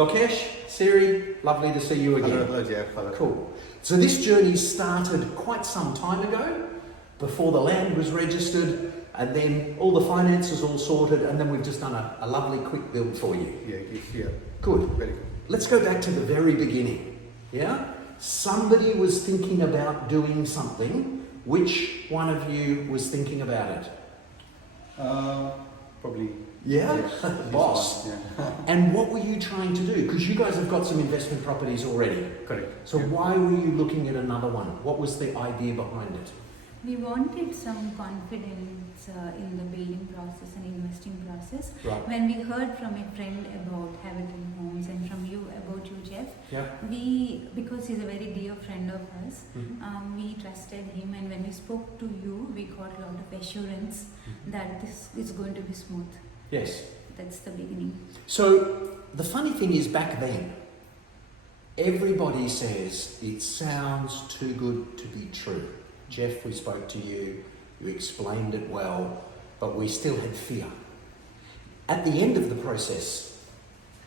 Lokesh, Siri, lovely to see you again. Hello, Jeff. Hello. Cool. So this journey started quite some time ago, before the land was registered, and then all the finances all sorted, and then we've just done a lovely quick build for you. Yeah, it is. Yeah. Good. Very good. Let's go back to the very beginning. Yeah? Somebody was thinking about doing something. Which one of you was thinking about it? Probably. Yeah? Boss. Yeah. And what were you trying to do? Because you guys have got some investment properties already. Correct. So yeah. why were you looking at another one? What was the idea behind it? We wanted some confidence in the building process and investing process. Right. When we heard from a friend about Habitat Homes and from you about you, Jeff, Yeah. because he's a very dear friend of us, Mm-hmm. we trusted him, and when we spoke to you, we got a lot of assurance that this is going to be smooth. Yes. That's the beginning. So the funny thing is, back then, everybody says it sounds too good to be true. Jeff, we spoke to you, you explained it well, but we still had fear. At the end of the process,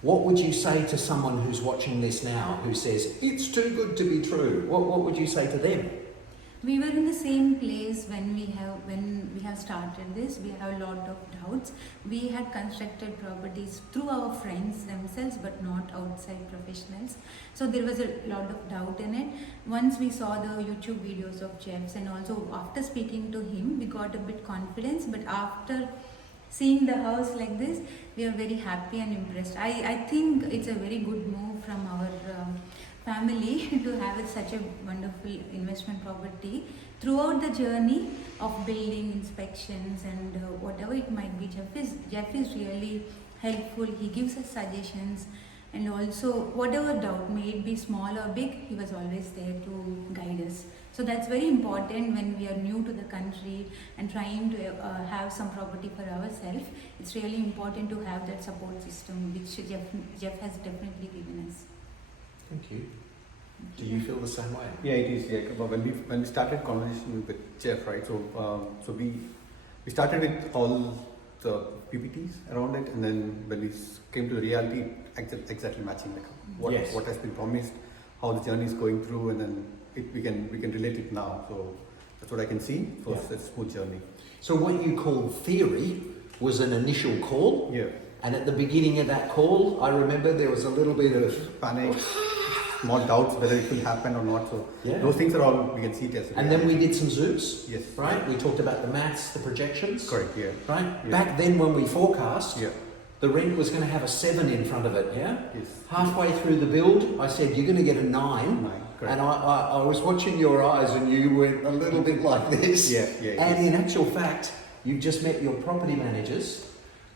what would you say to someone who's watching this now who says, it's too good to be true? What would you say to them? We were in the same place when we have started this. We have a lot of doubts. We had constructed properties through our friends themselves, but not outside professionals. So there was a lot of doubt in it. Once we saw the YouTube videos of Jeff's, and also after speaking to him, we got a bit confidence. But after seeing the house like this, we are very happy and impressed. I think it's a very good move from our family to have such a wonderful investment property. Throughout the journey of building, inspections, and whatever it might be, Jeff is really helpful. He gives us suggestions, and also whatever doubt, may it be small or big, he was always there to guide us. So that's very important when we are new to the country and trying to have some property for ourselves. It's really important to have that support system, which Jeff has definitely given us. Thank you. Do you feel the same way? Yeah, it is. Yeah. But when we started conversation with Jeff, right? So we started with all the PPTs around it, and then when we came to the reality, exactly matching like what has been promised, how the journey is going through, and then we can relate it now. So that's what I can see. So it's a smooth journey. So what you call theory was an initial call. Yeah. And at the beginning of that call, I remember there was a little bit of panic, small doubts whether it will happen or not. So those things are all we can see it as. And then we did some zooms. Yes. Right? We talked about the maths, the projections. Correct, yeah. Right? Yeah. Back then when we forecast, the rent was going to have a 7 in front of it, yeah? Yes. Halfway through the build, I said, you're going to get a 9. 9, correct. And I was watching your eyes and you went a little bit like this. Yeah. And in actual fact, you've just met your property managers,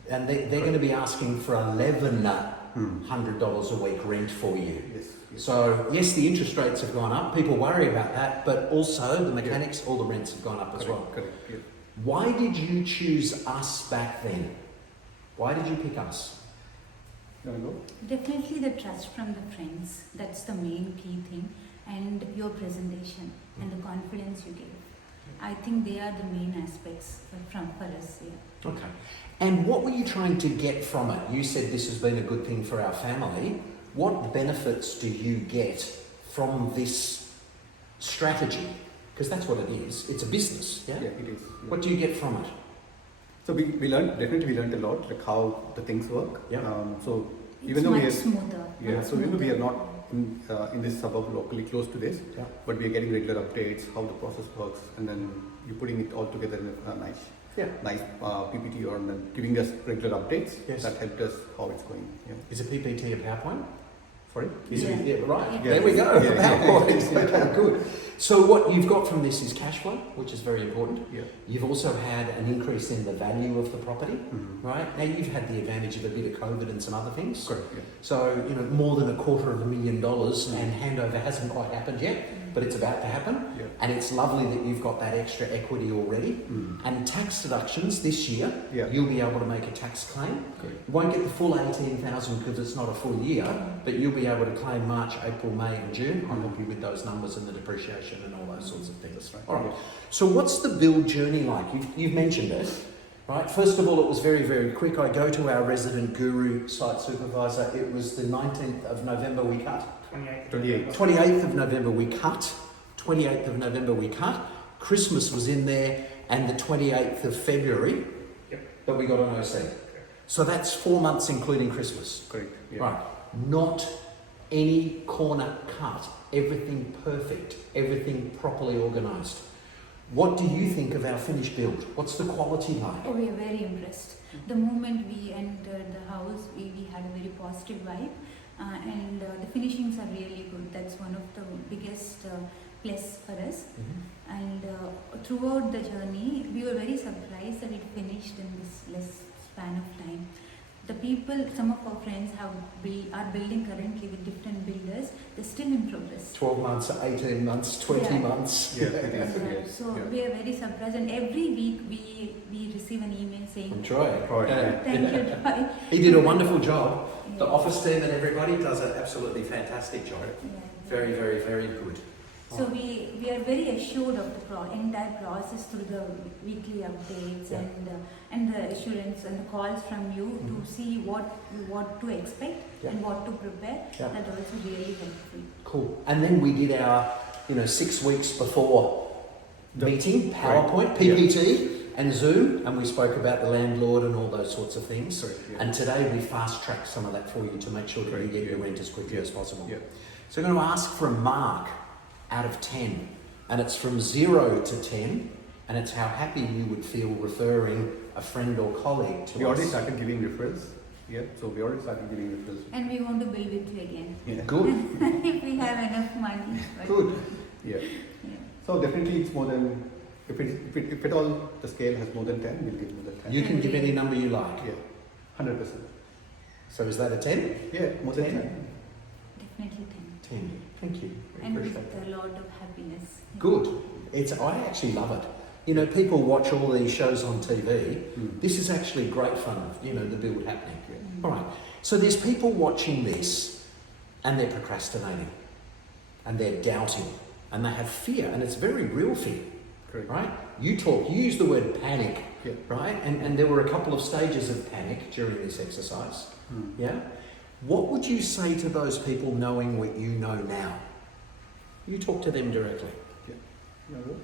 and they're going to be asking for $1,100 a week rent for you. Yes. So yes, the interest rates have gone up. People worry about that, but also the mechanics, all the rents have gone up as well. Correct. Yeah. Why did you choose us back then? Why did you pick us? You want to go? Definitely the trust from the friends. That's the main key thing, and your presentation and the confidence you give. I think they are the main aspects for us. Yeah. Okay. And what were you trying to get from it? You said this has been a good thing for our family. What benefits do you get from this strategy? Because that's what it is. It's a business, yeah? Yeah, it is. Yeah. What do you get from it? So we learned a lot, like how the things work. Yeah. So It's even though we much are smoother. Yeah, so even though we are not in this suburb locally close to this, but we are getting regular updates, how the process works, and then you're putting it all together in a nice PPT, or then giving us regular updates. Yes. That helped us how it's going. Yeah. Is a PPT a PowerPoint? Sorry? Is it? Yeah, right. Yeah. There we go. Yeah. PowerPoint. Okay, good. So what you've got from this is cash flow, which is very important. Yeah. You've also had an increase in the value of the property, right? Now you've had the advantage of a bit of COVID and some other things. Correct. Yeah. So, more than $250,000, and handover hasn't quite happened yet, but it's about to happen. Yeah. And it's lovely that you've got that extra equity already. And tax deductions this year, you'll be able to make a tax claim. Correct. You won't get the full 18,000 because it's not a full year, but you'll be able to claim March, April, May and June. I'll help you with those numbers and the depreciation and all those sorts of things. That's right. All right. So what's the build journey like? You've mentioned it. Right, first of all, it was very, very quick. I go to our resident guru site supervisor. It was the 19th of November we cut. 28th. 28th of November we cut. 28th of November we cut. Christmas was in there, and the 28th of February that we got an OC. So that's 4 months including Christmas. Correct. Yeah. Right, not any corner cut, everything perfect, everything properly organised. What do you think of our finished build? What's the quality like? Oh, we are very impressed. The moment we entered the house, we had a very positive vibe, and the finishings are really good. That's one of the biggest plus for us. And throughout the journey, we were very surprised that it finished in this less span of time. The people, some of our friends are building currently with different builders. They're still in progress. 12 months, 18 months, 20 months. Yeah, it is. Yes. So Yeah. we are very surprised, and every week we receive an email saying, From Troy. Yeah. "Thank you, Troy." He did a wonderful job. Yeah. The office team and everybody does an absolutely fantastic job. Yeah. Very, very, very good. So we are very assured of the entire process through the weekly updates Yeah. and the assurance and the calls from you to see what to expect Yeah. and what to prepare. Yeah. That also really helpful. Cool. And then we did our, 6 weeks before meeting, PowerPoint, Right. PPT, and Zoom, and we spoke about the landlord and all those sorts of things. Correct. Yeah. And today we fast-tracked some of that for you to make sure that we Correct. get your Yeah. rent as quickly as possible. Yeah. So I'm going to ask for a mark out of 10, and it's from 0 to 10, and it's how happy you would feel referring a friend or colleague to We us. already started giving referrals. Yeah. So we already started giving referrals. And we want to build with you again. Yeah. Good, If we have enough money. But good. Yeah. Yeah. So definitely it's more than, if at all the scale has more than 10, we'll give more than 10. You can give any number you like. Yeah. 100%. So is that a 10? Yeah, more than 10. 10. definitely 10. 10. Thank you. And with Appreciate that. a lot of happiness. Good. I actually love it. People watch all these shows on TV. This is actually great fun, the build happening. Mm. All right. So there's people watching this and they're procrastinating and they're doubting and they have fear, and it's very real fear, Correct. right? You use the word panic, Yeah. right? And there were a couple of stages of panic during this exercise. Mm. Yeah? What would you say to those people knowing what you know now? You talk to them directly. Yeah, good.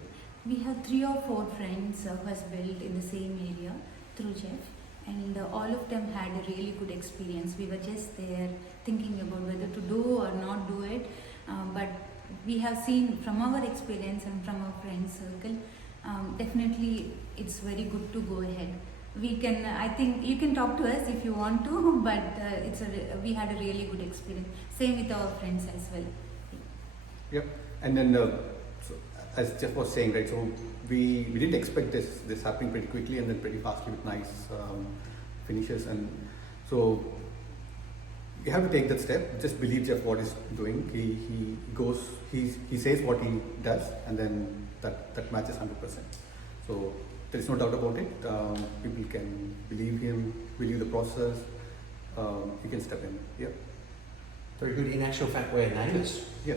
We have 3 or 4 friends who has built in the same area through Jeff, and all of them had a really good experience. We were just there thinking about whether to do or not do it, but we have seen from our experience and from our friends circle, definitely it's very good to go ahead. I think you can talk to us if you want to, but we had a really good experience. Same with our friends as well. Yep. And then, so as Jeff was saying, right, so we didn't expect this happening pretty quickly and then pretty fastly with nice finishes. And so you have to take that step. Just believe Jeff what he's doing. He says what he does, and then that matches 100%. So there is no doubt about it. People can believe him, believe the process. You can step in. Yeah. Very good. In actual fact, we're neighbours. Yeah.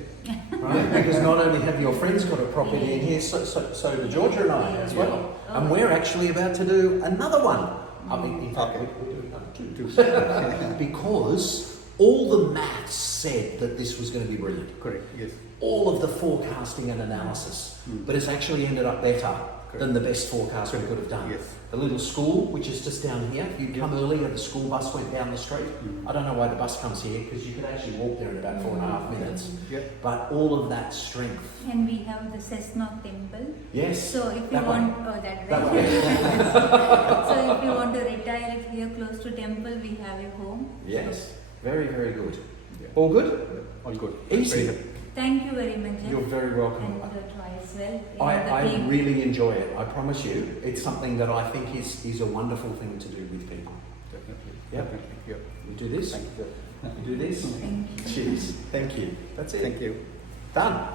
Right? Because not only have your friends got a property in here, so do Georgia and I as well. And we're actually about to do another one. I mean, in fact, Okay. we're doing another 2. Because all the maths said that this was going to be brilliant. Correct. Yes. All of the forecasting and analysis. But it's actually ended up better than the best forecast we could have done. Yes. The little school, which is just down here, if you come earlier, the school bus went down the street. I don't know why the bus comes here, because you could actually walk there in about 4.5 minutes. Yeah. But all of that strength. And we have the Cessnock temple. Yes. So if you that want, way. that That way. way. So if you want to retire it here close to temple, we have a home. Yes. Very, very good. Yeah. All good? All good. Easy. Very good. Thank you very much, Jeff. You're very welcome. And Troy as well. I The team. really enjoy it. I promise you. It's something that I think is a wonderful thing to do with people. Definitely. Yeah. Definitely. Yeah. We do this. Thank you. We do this. Thank you. Cheers. Thank you. That's it. Thank you. Done.